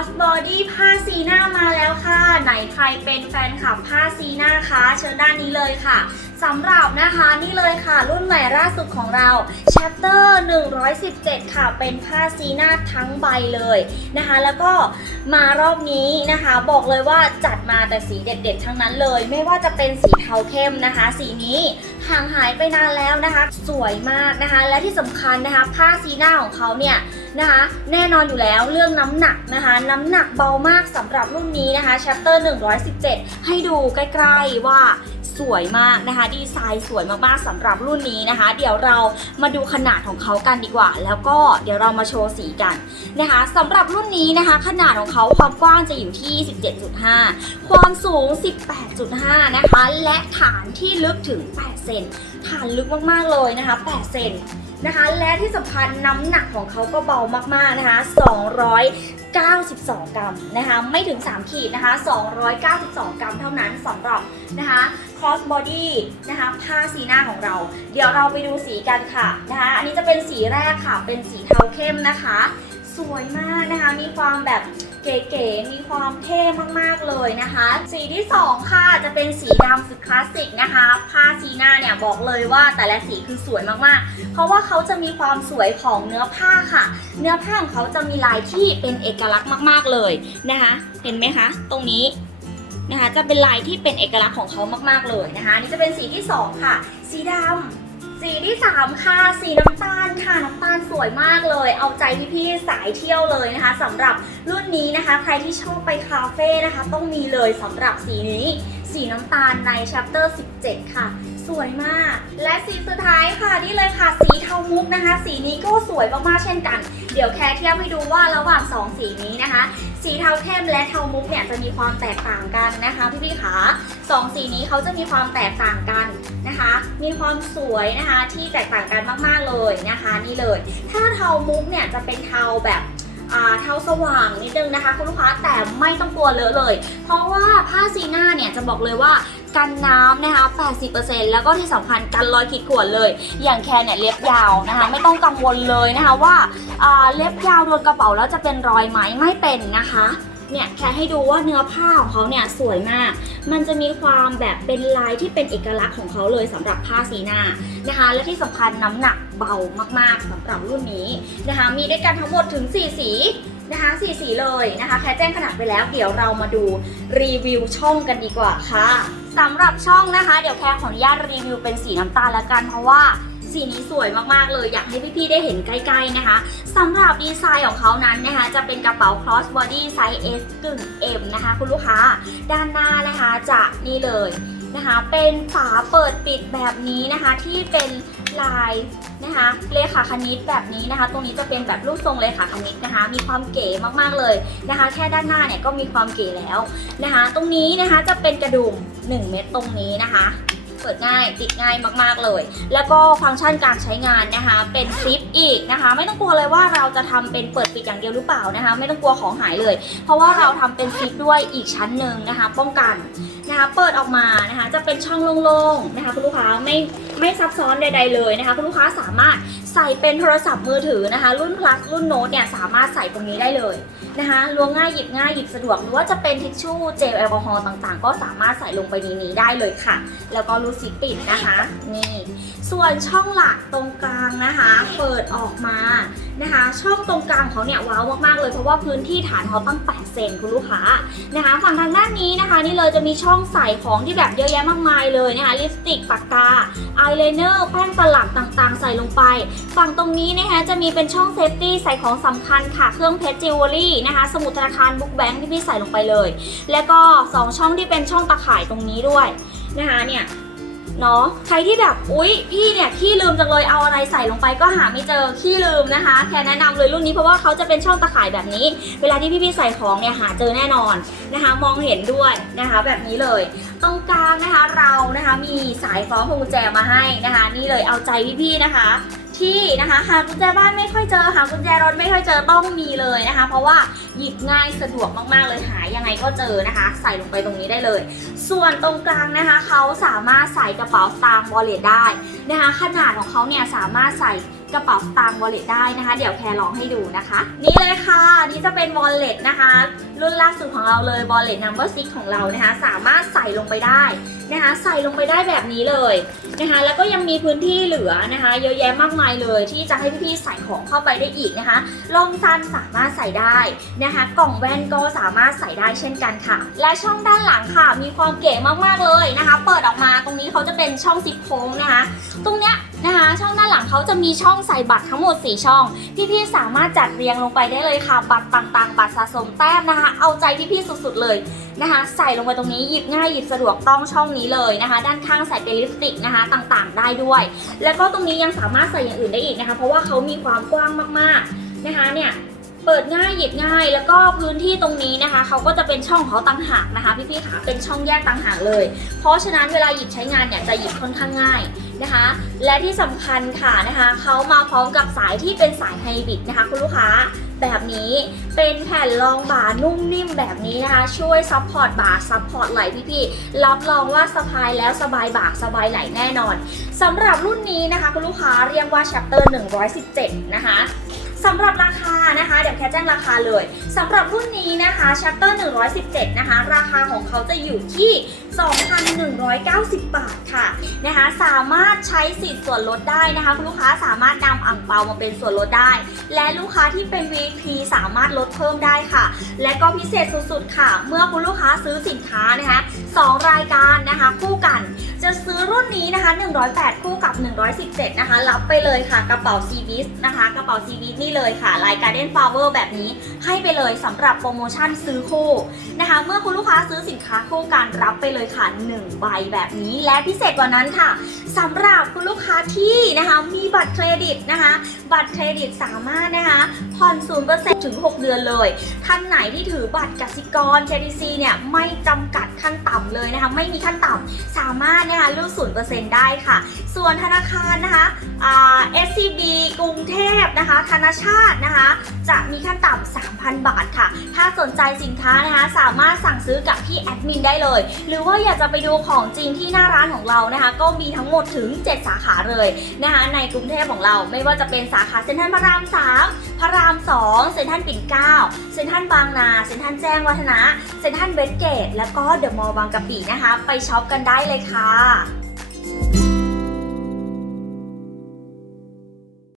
cross body ผ้าซีหน้ามาแล้วค่ะ ไหนใครเป็นแฟนคลับผ้าซีหน้าคะ เชิญด้านนี้เลยค่ะสำหรับนะคะนี่เลยค่ะ รุ่นใหม่ล่าสุดของเรา chapter 117 ค่ะ เป็นผ้าซีหน้าทั้งใบเลยนะคะ แล้วก็มารอบนี้นะคะ บอกเลยว่าจัดมาแต่สีเด็ดๆ ทั้งนั้นเลย ไม่ว่าจะเป็นสีเทาเข้มนะคะ สีนี้ห่างหายไปนานแล้วนะคะ สวยมากนะคะ และที่สำคัญนะคะ ผ้าซีหน้าของเขาเนี่ย นะคะ แน่นอนอยู่แล้วเรื่องน้ำหนักนะคะ น้ำหนักเบามากสำหรับรุ่นนี้นะคะ chapter 117 ให้ดูใกล้ๆว่าสวยมากนะคะ ดีไซน์สวยมากๆสำหรับรุ่นนี้นะคะ เดี๋ยวเรามาดูขนาดของเขากันดีกว่า แล้วก็เดี๋ยวเรามาโชว์สีกันนะคะสำหรับรุ่นนี้นะคะ ขนาดของเขาความกว้างจะอยู่ที่ 17.5 ความสูง 18.5 นะคะ และฐานที่ลึกถึง 8 เซนฐานลึกมากๆเลยนะคะ 8 เซน นะคะ และที่สำคัญน้ำหนักของเขาก็เบามากๆนะคะ 292 กรัมนะคะ ไม่ถึง 3 ขีดนะคะ 292 กรัมเท่านั้นสำหรับนะคะ cross body นะคะ ผ้าสีหน้าของเรา เดี๋ยวเราไปดูสีกันค่ะนะคะ อันนี้จะเป็นสีแรกค่ะ เป็นสีเทาเข้มนะคะ สวยมากนะคะ มีความแบบเก๋ๆ มีความเท่มากๆเลยนะคะ สีที่ 2 ค่ะ จะเป็นสีดำสุดคลาสสิกนะคะ ผ้าสีน้าเนี่ยบอกเลยว่าแต่ละสีคือสวยมากๆ เพราะว่าเขาจะมีความสวยของเนื้อผ้าค่ะ เนื้อผ้าของเขาจะมีลายที่เป็นเอกลักษณ์มากๆเลยนะคะ เห็นไหมคะ ตรงนี้นะคะ จะเป็นลายที่เป็นเอกลักษณ์ของเขามากๆเลยนะคะ นี่จะเป็นสีที่สองค่ะ สีดำสีที่ 3 ค่ะ สีน้ำตาลค่ะน้ำ วยมากเลย เอาใจพี่ๆสายเที่ยวเลยนะคะสำหรับรุ่นนี้นะคะ ใครที่ชอบไปคาเฟ่นะคะ ต้องมีเลยสำหรับสีนี้ สีน้ำตาลใน chapter 17 ค่ะ สวยมาก และสีสุดท้ายค่ะนี่เลยค่ะสีเทามุกนะคะ สีนี้ก็สวยมากๆเช่นกัน เดี๋ยวแค่เทียบให้ดูว่าระหว่าง 2 สีนี้นะคะ สีเทาเข้มและเทามุกเนี่ยจะมีความแตกต่างกันนะคะพี่ๆขาสองสีนี้เขาจะมีความแตกต่างกันนะคะ มีความสวยนะคะที่แตกต่างกันมากๆเลยนะคะ นี่เลย ถ้าเทามุกเนี่ยจะเป็นเทาแบบ เทาสว่างนิดนึงนะคะคุณลูกค้าแต่ไม่ต้องกลัวเลอะเลย เพราะว่าผ้าซีน่าเนี่ยจะบอกเลยว่ากันน้ำนะคะ 80%แล้วก็ที่สำคัญกันรอยขีดข่วนเลย อย่างแคร์เนี่ยเล็บยาวนะคะ ไม่ต้องกังวลเลยนะคะว่าเล็บยาวโดนกระเป๋าแล้วจะเป็นรอยไหมไม่เป็นนะคะ เนี่ยแค่ให้ดูว่าเนื้อผ้าของเขาเนี่ยสวยมาก มันจะมีความแบบเป็นลายที่เป็นเอกลักษณ์ของเขาเลยสำหรับผ้าสีหน้านะคะ และที่สำคัญน้ำหนักเบามากๆสำหรับรุ่นนี้นะคะ มีด้วยกันทั้งหมดถึง 4 สีนะคะสีสีเลยนะคะ แค่แจ้งขนาดไปแล้ว เดี๋ยวเรามาดูรีวิวช่องกันดีกว่าค่ะสำหรับช่องนะคะ เดี๋ยวแค่ขออนุญาตรีวิวเป็นสีน้ำตาลละกันเพราะว่า สีนี้สวยมากๆเลยอยากให้พี่ๆได้เห็นใกล้ๆนะคะสำหรับดีไซน์ของเขานั้นนะคะจะเป็นกระเป๋า cross body size S กึ่ง M นะคะคุณลูกค้าด้านหน้านะคะจะนี่เลยนะคะเป็นฝาเปิดปิดแบบนี้นะคะที่เป็นลายนะคะเลขาคณิตแบบนี้นะคะ ตรงนี้จะเป็นแบบรูปทรงเลขาคณิตนะคะ มีความเก๋มากๆเลยนะคะ แค่ด้านหน้าเนี่ยก็มีความเก๋แล้วนะคะ ตรงนี้นะคะจะเป็นกระดุม1เม็ดตรงนี้นะคะ เปิดง่ายติดง่ายมากๆเลย แล้วก็ฟังก์ชันการใช้งานนะคะ เป็นซิปอีกนะคะ ไม่ต้องกลัวเลยว่าเราจะทำเป็นเปิดปิดอย่างเดียวหรือเปล่านะคะ ไม่ต้องกลัวของหายเลย เพราะว่าเราทำเป็นซิปด้วยอีกชั้นหนึ่งนะคะ ป้องกันนะคะ เปิดออกมานะคะ จะเป็นช่องโล่งๆนะคะคุณลูกค้าไม่ ไม่ซับซ้อนใด ๆ เลยนะคะคุณลูกค้าสามารถใส่เป็นโทรศัพท์มือถือนะคะ รุ่น plus รุ่นโน้ตเนี่ยสามารถใส่ตรงนี้ได้เลยนะคะล้วงง่ายหยิบง่ายหยิบสะดวกหรือว่าจะเป็นทิชชู่เจลแอลกอฮอล์ต่างๆ ก็สามารถใส่ลงไปในนี้ได้เลยค่ะ แล้วก็รูดซิปปิดนะคะนี่ส่วนช่องหลักตรงกลางนะคะ เปิดออกมา นะคะ ช่องตรงกลางเขาเนี่ยว้าวมากๆเลยเพราะว่าพื้นที่ฐานเขาตั้ง 8 เซนคุณลูกค้านะคะฝั่งทางด้านนี้นะคะ นี่เลยจะมีช่องใส่ของที่แบบเยอะแยะมากมายเลยนะคะลิปสติกปากกาอายไลเนอร์แป้งประหลักต่างๆ ใส่ลงไป ฝั่งตรงนี้นะคะจะมีเป็นช่องเซฟตี้ใส่ของสำคัญค่ะเครื่องเพชรจิวเวลรี่นะคะ สมุดธนาคารบุ๊กแบงค์ที่พี่ใส่ลงไปเลย แล้วก็ 2 ช่องที่เป็นช่องตะข่ายตรงนี้ด้วยนะคะเนี่ย เนาะใครที่แบบอุ๊ยพี่เนี่ยขี้ลืมจังเลยเอาอะไรใส่ลงไปก็หาไม่เจอขี้ลืมนะคะ แค่แนะนำเลยรุ่นนี้เพราะว่าเขาจะเป็นช่องตะข่ายแบบนี้ เวลาที่พี่ๆใส่ของเนี่ยหาเจอแน่นอนนะคะ มองเห็นด้วยนะคะ แบบนี้เลยตรงกลางนะคะเรานะคะมีสายคล้องพวงกุญแจมาให้นะคะ นี่เลยเอาใจพี่ๆนะคะ ที่นะคะหากุญแจบ้านไม่ค่อยเจอหากุญแจรถไม่ค่อยเจอต้องมีเลยนะคะ เพราะว่าหยิบง่ายสะดวกมากๆเลยหายังไงก็เจอนะคะ ใส่ลงไปตรงนี้ได้เลย ส่วนตรงกลางนะคะเขาสามารถใส่กระเป๋าสตางค์วอลเล็ตได้นะคะ ขนาดของเขาเนี่ยสามารถใส่กระเป๋าสตางค์ wallet ได้นะคะ เดี๋ยวแคร์ลองให้ดูนะคะ นี่เลยค่ะนี่จะเป็น wallet นะคะ รุ่นล่าสุดของเราเลย wallet number 6ของเรานะคะ สามารถใส่ลงไปได้นะคะ ใส่ลงไปได้แบบนี้เลยนะคะ แล้วก็ยังมีพื้นที่เหลือนะคะ เยอะแยะมากมายเลย ที่จะให้พี่ๆใส่ของเข้าไปได้อีกนะคะลองซันสามารถใส่ได้นะคะ กล่องแว่นก็สามารถใส่ได้เช่นกันค่ะ และช่องด้านหลังค่ะ มีความเก๋มากๆเลยนะคะ เปิดออกมาตรงนี้เขาจะเป็นช่องซิปโค้งนะคะ ตรงเนี้ยนะคะช่องด้านหลังเขาจะมีช่องใส่บัตรทั้งหมด 4 ช่อง พี่ๆสามารถจัดเรียงลงไปได้เลยค่ะ บัตรต่างๆ บัตรสะสมแต้มนะคะเอาใจพี่ๆสุดๆเลยนะคะ ใส่ลงไปตรงนี้หยิบง่ายหยิบสะดวกต้องช่องนี้เลยนะคะ ด้านข้างใส่เป็นลิปสติกนะคะ ต่างๆ ได้ด้วย แล้วก็ตรงนี้ยังสามารถใส่อย่างอื่นได้อีกนะคะ เพราะว่าเขามีความกว้างมากๆนะคะเนี่ยเปิดง่ายหยิบง่าย แล้วก็พื้นที่ตรงนี้นะคะเขาก็จะเป็นช่องเขาต่างหากนะคะพี่ๆค่ะเป็นช่องแยกต่างหากเลย เพราะฉะนั้นเวลาหยิบใช้งานเนี่ยจะหยิบค่อนข้างง่ายนะคะ และที่สำคัญค่ะนะคะเขามาพร้อมกับสายที่เป็นสายไฮบริดนะคะคุณลูกค้า แบบนี้ เป็นแผ่นรองบ่านุ่มนิ่มแบบนี้นะคะ ช่วยซัพพอร์ตบ่าซัพพอร์ตไหล่พี่ๆรับรองว่าสะพายแล้วสบายบ่าสบายไหล่แน่นอนสำหรับรุ่นนี้นะคะคุณลูกค้าเรียกว่า chapter 117 นะคะ สำหรับราคานะคะ เดี๋ยวแค่แจ้งราคาเลยสำหรับรุ่นนี้นะคะ chapter 117 นะคะ ราคาของเขาจะอยู่ที่ 2,190 บาทค่ะนะคะ สามารถใช้สิทธิ์ส่วนลดได้นะคะ คุณลูกค้าสามารถนำอ่างเปามาเป็นส่วนลดได้ และลูกค้าที่เป็น VIP สามารถลดเพิ่มได้ค่ะ และก็พิเศษสุดๆค่ะ เมื่อคุณลูกค้าซื้อสินค้านะคะสองรายการนะคะ คู่กัน จะซื้อรุ่นนี้นะคะ 108 คู่กับ 117 นะคะ รับไปเลยค่ะกระเป๋า c b i s นะคะ กระเป๋า c b i s นี่เลยค่ะลายการ Garden Flower แบบนี้ให้ไปเลยสำหรับโปรโมชั่นซื้อคู่นะคะ เมื่อคุณลูกค้าซื้อสินค้าคู่กันรับไปเลยค่ะ 1 ใบแบบนี้ และพิเศษกว่านั้นค่ะสำหรับคุณลูกค้าที่นะคะมีบัตรเครดิตนะคะ บัตรเครดิตสามารถนะคะ ผ่อน 0%ถึง 6 เดือนเลย ท่านไหนที่ถือบัตรกสิกร KTC เนี่ยไม่จำกัดขั้นต่ำเลยนะคะ ไม่มีขั้นต่ำ สามารถนะคะรูด 0%ได้ค่ะ ส่วนธนาคารนะคะอ่า SCB กรุงเทพนะคะ ธนาชาตินะคะ จะมีขั้นต่ำ 3,000 บาทค่ะ ถ้าสนใจสินค้านะคะ สามารถสั่งซื้อกับพี่แอดมินได้เลย หรือว่าอยากจะไปดูของจริงที่หน้าร้านของเรานะคะ ก็มีทั้งหมดถึง 7 สาขาเลยนะคะ ในกรุงเทพของเรา ไม่ว่าจะเป็นสาขาเซ็นทรัลพระราม 3 พระราม2เซ็นทรัลปิ่นเกล้าเซ็นทรัลบางนาเซ็นทรัลแจ้งวัฒนะเซ็นทรัลเวสเกต แล้วก็เดอะมอลล์บางกะปินะคะ ไปช็อปกันได้เลยค่ะ